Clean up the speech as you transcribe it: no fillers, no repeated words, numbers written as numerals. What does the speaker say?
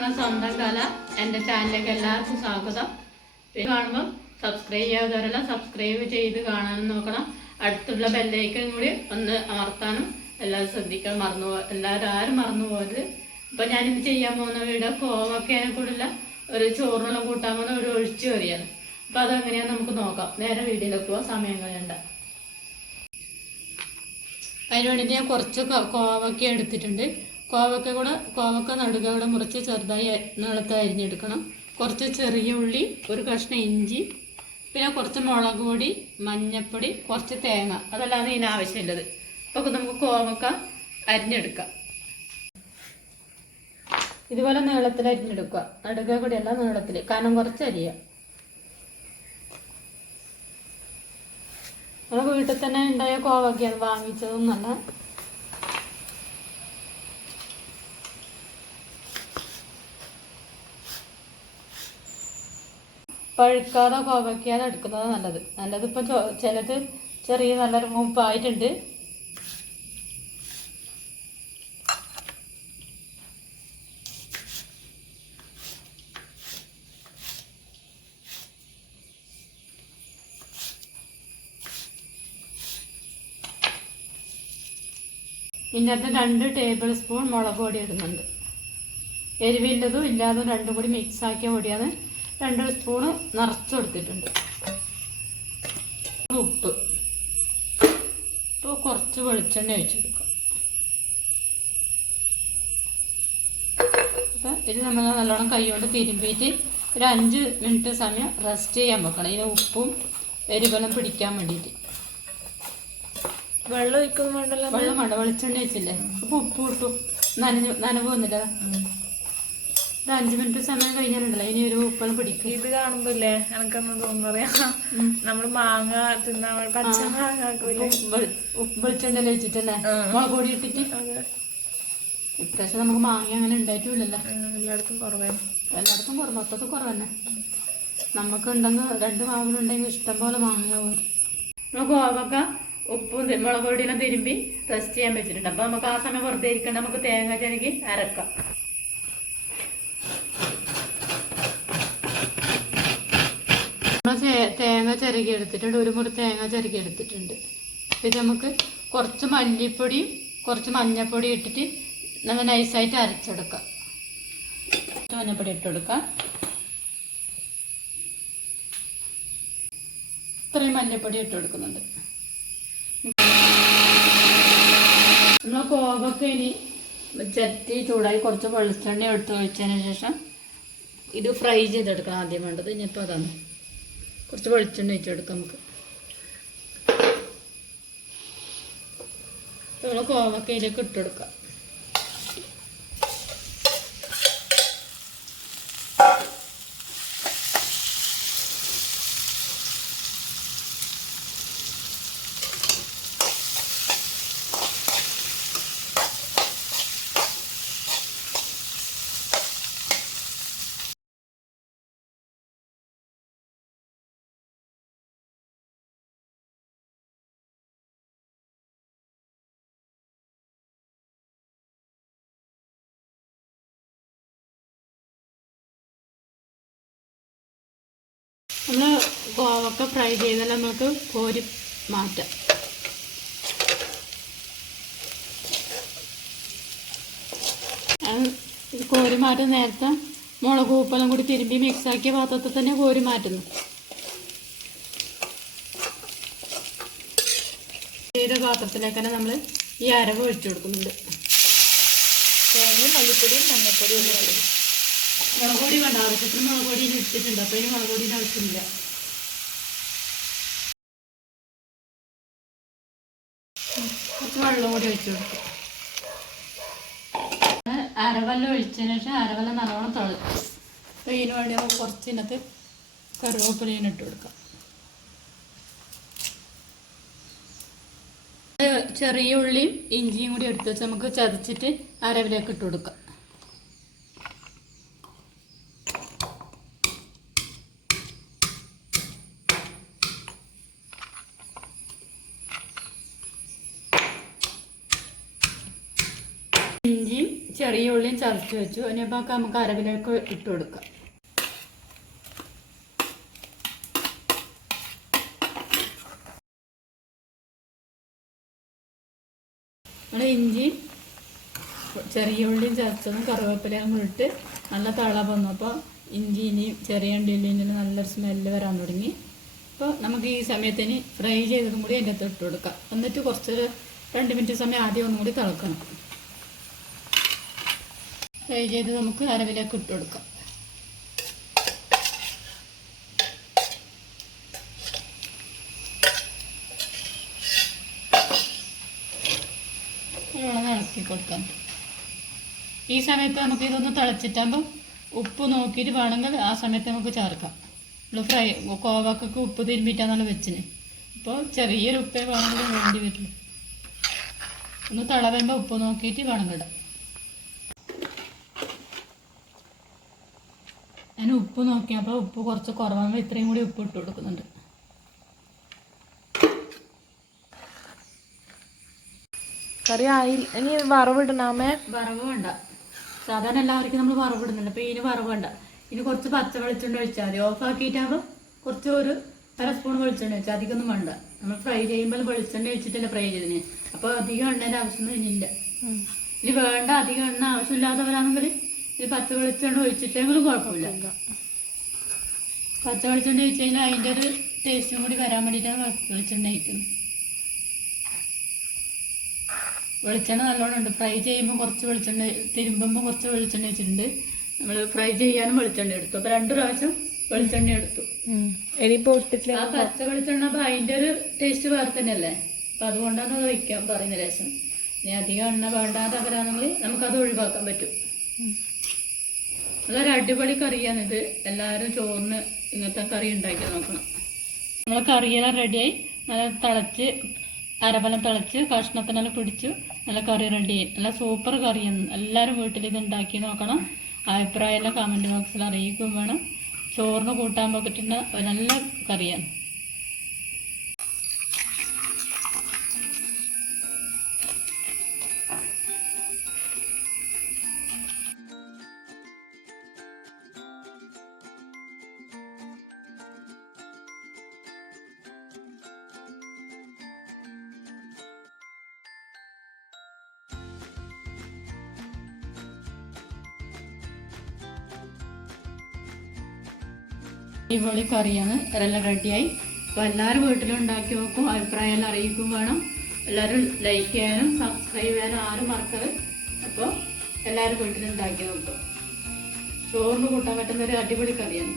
ഞങ്ങളെ സ്വന്തം കല എൻ്റെ ചാനലിലേക്ക് എല്ലാവർക്കും സ്വാഗതം. കാണുമ്പോൾ സബ്സ്ക്രൈബ് ചെയ്യാത്തവരെല്ലാം സബ്സ്ക്രൈബ് ചെയ്ത് കാണാനും നോക്കണം. അടുത്തുള്ള ബെല്ലൈക്കൻ കൂടി ഒന്ന് അമർത്താനും എല്ലാവരും ശ്രദ്ധിക്കാൻ ആരും മറന്നു പോകരുത്. ഇപ്പം ഞാനിത് ചെയ്യാൻ പോകുന്ന വീഡിയോ കോവക്കേനെ കൂടില്ല ഒരു ചോറിനുള്ള കൂട്ടാൻ പോകുന്ന ഒരു ഒഴിച്ചു കറിയാണ്. അപ്പം അതെങ്ങനെയാണെന്ന് നമുക്ക് നോക്കാം. നേരെ വീഡിയോയിലേക്ക് പോകാൻ സമയം കഴിയണ്ട. അതിന് വേണ്ടിയിട്ട് ഞാൻ കുറച്ച് കോവക്ക എടുത്തിട്ടുണ്ട്. കോവക്ക നടുകവിടെ മുറിച്ച് ചെറുതായി നീളത്തിൽ അരിഞ്ഞെടുക്കണം. കുറച്ച് ചെറിയ ഉള്ളി, ഒരു കഷ്ണം ഇഞ്ചി, പിന്നെ കുറച്ച് മുളക് പൊടി, മഞ്ഞൾപ്പൊടി, കുറച്ച് തേങ്ങ. അതല്ലാതെ ഇതിന് ആവശ്യമുള്ളത്. അപ്പോൾ നമുക്ക് കോവക്ക അരിഞ്ഞെടുക്കാം. ഇതുപോലെ നീളത്തിൽ അരിഞ്ഞെടുക്കുക. നടുക കൂടിയല്ല, നീളത്തിൽ. കാരണം കുറച്ച് അരിയുക. നമ്മൾ വീട്ടിൽ തന്നെ ഉണ്ടായ കോവക്കയാണ്, വാങ്ങിച്ചതൊന്നല്ല. പഴുക്കാതെ കോവയ്ക്കാതെ എടുക്കുന്നത് നല്ലത്. ഇപ്പം ചിലത് ചെറിയ നല്ലൊരു മൂപ്പായിട്ടുണ്ട്. ഇതിനകത്ത് 2 ടേബിൾ സ്പൂൺ മുളക് പൊടി ഇടുന്നുണ്ട്. എരിവില്ലതും ഇല്ലാതും രണ്ടും കൂടി മിക്സ് ആക്കിയ പൊടിയാണ്. 2 സ്പൂണ് നിറച്ച് കൊടുത്തിട്ടുണ്ട്. ഉപ്പ്, ഇപ്പോൾ കുറച്ച് വെളിച്ചെണ്ണ ഒഴിച്ചെടുക്കാം. അപ്പം ഇത് നമ്മൾ നല്ലോണം കൈ കൊണ്ട് തിരുമ്പിയിട്ട് ഒരു 5 മിനിറ്റ് സമയം റെസ്റ്റ് ചെയ്യാൻ വെക്കണം. ഇതിന് ഉപ്പും എരിവെല്ലാം പിടിക്കാൻ വേണ്ടിയിട്ട്. വെള്ളം ഒഴിക്കൊന്നും വേണ്ടല്ലോ. വെള്ളം വേണ്ട, വെളിച്ചെണ്ണ ഒഴിച്ചില്ലേ. അപ്പോൾ ഉപ്പ് ഇട്ടു, നനവ് വന്നില്ല. ഒരു 5 മിനിറ്റ് സമയം കഴിഞ്ഞാലുണ്ടല്ലോ ഇനി ഒരു ഉപ്പെല്ലാം പിടിക്കും. ഇത് കാണുമ്പോല്ലേ എനിക്കൊന്നും തോന്നുന്നറിയാ, നമ്മള് മാങ്ങ തിന്നാ പച്ച മാങ്ങ വെളിച്ചെണ്ണ വെച്ചിട്ടല്ലേ മുളക് പൊടി ഇട്ടിട്ട്. ഇപ്രാവശ്യം നമുക്ക് മാങ്ങ അങ്ങനെ ഉണ്ടായിട്ടില്ലല്ലോ. എല്ലായിടത്തും കുറവാണ്. എല്ലായിടത്തും കുറവ്, മൊത്തത്തിൽ കുറവ് തന്നെ. നമുക്ക് ഉണ്ടെങ്കിൽ 2 മാങ്ങകളുണ്ടെങ്കിൽ ഇഷ്ടം പോലെ മാങ്ങ പോയി. നമുക്ക് കോവക്ക ഉപ്പും മുളക് പൊടിയെല്ലാം തിരുമ്പി റെസ്റ്റ് ചെയ്യാൻ വെച്ചിട്ടുണ്ട്. അപ്പോൾ നമുക്ക് ആ സമയം വെറുതെ ഇരിക്കണ്ട, നമുക്ക് തേങ്ങ ചിരകി അരക്കാം. തേങ്ങ ചിരകി എടുത്തിട്ടുണ്ട്. 1 മുറി തേങ്ങ ചിരകി എടുത്തിട്ടുണ്ട്. ഇത് നമുക്ക് കുറച്ച് മല്ലിപ്പൊടിയും കുറച്ച് മഞ്ഞൾപ്പൊടിയും ഇട്ടിട്ട് നമ്മൾ നൈസായിട്ട് അരച്ചെടുക്കാം. മഞ്ഞൾപ്പൊടി ഇട്ട് കൊടുക്കാം. ഇത്രയും മഞ്ഞൾപ്പൊടി ഇട്ട് കൊടുക്കുന്നുണ്ട്. നമ്മൾ കോവക്ക ഇനി ചട്ടി ചൂടായി കുറച്ച് വെളിച്ചെണ്ണ എടുത്ത് ഒഴിച്ചതിന് ശേഷം ഇത് ഫ്രൈ ചെയ്തെടുക്കണം ആദ്യം വേണ്ടത്. ഇനിയിപ്പോൾ അതാണ് കുറച്ച് വെളിച്ചെണ്ണ ഒഴിച്ചെടുക്കാം നമുക്ക്. നമ്മൾ കോവക്കയിലേക്ക് ഇട്ടെടുക്കാം. നമ്മൾ കോവക്ക ഫ്രൈ ചെയ്താൽ നമുക്ക് കോരി മാറ്റാം. കോരി മാറ്റാൻ നേരത്തെ മുളക് ഉപ്പെല്ലാം കൂടി തിരുമ്പി മിക്സാക്കിയ പാത്രത്തിൽ തന്നെ കോരി മാറ്റുന്നു. ചെയ്ത പാത്രത്തിലേക്ക് തന്നെ നമ്മൾ ഈ അരവ് ഒഴിച്ചു കൊടുക്കുന്നുണ്ട്. തേങ്ങയും മല്ലിപ്പൊടിയും മഞ്ഞപ്പൊടിയും മുളക് പൊടി വേണ്ട, ആവശ്യത്തിന് മുളക് പൊടി ഇട്ടിട്ടുണ്ട്. അപ്പോൾ ഇനി മുളക് പൊടിയുടെ ആവശ്യമില്ല. കുറച്ച് വെള്ളം കൂടി ഒഴിച്ചു കൊടുക്കും. അരവെല്ലാം ഒഴിച്ചതിന് ശേഷം അരവെല്ലാം നല്ലോണം തിളക്കും. അപ്പോൾ ഇതിന് വേണ്ടി നമുക്ക് കുറച്ച് ഇതിനകത്ത് കറിവേപ്പിലയും ഇട്ട് കൊടുക്കാം. ചെറിയ ഉള്ളിയും ഇഞ്ചിയും കൂടി എടുത്ത് വെച്ച് നമുക്ക് ചതച്ചിട്ട് അരവിലേക്ക് ഇട്ട് കൊടുക്കാം. ചെറിയ ഉള്ളിയും ചതച്ച് വെച്ചു. ഇനിയിപ്പോൾ നമുക്ക് അരവിലേക്ക് ഇട്ട് കൊടുക്കാം. നമ്മൾ ഇഞ്ചി ചെറിയ ഉള്ളിയും ചതച്ചതും കറിവേപ്പിലയും കൂടി ഇട്ട് നല്ല തള വന്നപ്പോൾ ഇഞ്ചി ഇനിയും ചെറിയ ഉള്ളിയിൽ നല്ലൊരു സ്മെല്ല് വരാൻ തുടങ്ങി. അപ്പോൾ നമുക്ക് ഈ സമയത്തിന് ഫ്രൈ ചെയ്തതും കൂടി അതിൻ്റെ അകത്ത് ഇട്ട് കൊടുക്കാം. എന്നിട്ട് കുറച്ചൊരു 2 മിനിറ്റ് സമയം ആദ്യം ഒന്നും കൂടി തിളക്കണം. ഫ്രൈ ചെയ്ത് നമുക്ക് അരവിലേക്ക് ഇട്ട് കൊടുക്കാം. ഇളക്കി കൊടുക്കാം. ഈ സമയത്ത് നമുക്ക് ഇതൊന്ന് തിളച്ചിട്ടാകുമ്പോൾ ഉപ്പ് നോക്കിയിട്ട് വേണമെങ്കിൽ ആ സമയത്ത് നമുക്ക് ചേർക്കാം. നമ്മൾ ഫ്രൈ കോവക്കൊക്കെ ഉപ്പ് തിരുമ്പിട്ടാന്നാണ് വെച്ചിന്. അപ്പോൾ ചെറിയൊരു ഉപ്പേ വേണമെങ്കിൽ വേണ്ടി വരില്ല. ഒന്ന് തിളവുമ്പോൾ ഉപ്പ് നോക്കിയിട്ട് വേണമെങ്കിൽ ഇടാം. ഞാൻ ഉപ്പ് നോക്കിയപ്പോൾ ഉപ്പ് കുറച്ച് കുറവാകുമ്പോൾ ഇത്രയും കൂടി ഉപ്പ് ഇട്ട് കൊടുക്കുന്നുണ്ട്. കറി ആയി. ഇനി വറവിടണമേ? വറവ് വേണ്ട. സാധാരണ എല്ലാവർക്കും നമ്മൾ വറവിടുന്നുണ്ട്. അപ്പോൾ ഇതിന് വറവ് വേണ്ട. ഇനി കുറച്ച് പച്ച വെളിച്ചെണ്ണ ഒഴിച്ചാൽ മതി. ഓഫാക്കിയിട്ടാകുമ്പോൾ കുറച്ച് ഒരു 1/2 സ്പൂൺ വെളിച്ചെണ്ണ ഒഴിച്ചാൽ അധികമൊന്നും വേണ്ട. നമ്മൾ ഫ്രൈ ചെയ്യുമ്പോൾ വെളിച്ചെണ്ണ ഒഴിച്ചിട്ടല്ല ഫ്രൈ ചെയ്തതിന്. അപ്പോൾ അധികം എണ്ണേൻ്റെ ആവശ്യമൊന്നും ഇനിയില്ല. ഇനി വേണ്ട അധികം എണ്ണ ആവശ്യമില്ലാത്തവരാണെങ്കിൽ ഇത് പച്ച വെളിച്ചെണ്ണ ഒഴിച്ചിട്ടെങ്കിലും കുഴപ്പമില്ല. പച്ച വെളിച്ചെണ്ണ ഒഴിച്ച് കഴിഞ്ഞാൽ അതിൻ്റെ ഒരു ടേസ്റ്റും കൂടി വരാൻ വേണ്ടിയിട്ടാണ് വെളിച്ചെണ്ണ ഒഴിക്കുന്നത്. വെളിച്ചെണ്ണ നല്ലോണം ഉണ്ട്. ഫ്രൈ ചെയ്യുമ്പോൾ കുറച്ച് വെളിച്ചെണ്ണ, തിരുമ്പുമ്പോൾ കുറച്ച് വെളിച്ചെണ്ണ വെച്ചിട്ടുണ്ട്. നമ്മൾ ഫ്രൈ ചെയ്യാനും വെളിച്ചെണ്ണ എടുത്തു. അപ്പോൾ 2 പ്രാവശ്യം വെളിച്ചെണ്ണ എടുത്തു. ആ പച്ച വെളിച്ചെണ്ണ അപ്പോൾ അതിൻ്റെ ഒരു ടേസ്റ്റ് വേറെ തന്നെയല്ലേ. അപ്പം അതുകൊണ്ടാണ് അത് വയ്ക്കാൻ പറയുന്ന രസം. ഇനി അധികം എണ്ണ വേണ്ടാത്തവരാണെങ്കിൽ നമുക്കത് ഒഴിവാക്കാൻ പറ്റും. അതൊരു അടിപൊളി കറിയാണിത്. എല്ലാവരും ചോറിന് ഇങ്ങനത്തെ കറി ഉണ്ടാക്കി നോക്കണം. നമ്മളെ കറിയെല്ലാം റെഡിയായി. നല്ല തിളച്ച് അരബലം തിളച്ച് കഷ്ണത്തിനെല്ലാം പിടിച്ചു. നല്ല കറി റെഡിയായി. നല്ല സൂപ്പർ കറിയാണ്. എല്ലാവരും വീട്ടിൽ ഇത് ഉണ്ടാക്കി നോക്കണം. അഭിപ്രായമെല്ലാം കമൻറ്റ് ബോക്സിൽ അറിയിക്കും വേണം. ചോറിന് കൂട്ടാൻ പറ്റുന്ന നല്ല കറിയാണ്. അടിപൊളി കറിയാണ്. എല്ലാം റെഡിയായി. അപ്പോൾ എല്ലാവരും വീട്ടിലും ഉണ്ടാക്കി നോക്കും. അഭിപ്രായം അറിയിക്കും വേണം. എല്ലാവരും ലൈക്ക് ചെയ്യാനും സബ്സ്ക്രൈബ് ചെയ്യാനും ആരും മറക്കരുത്. അപ്പോൾ എല്ലാവരും വീട്ടിലുണ്ടാക്കി നോക്കും. ചോറിന് കൂട്ടാൻ പറ്റുന്ന ഒരു അടിപൊളി കറിയാണ്.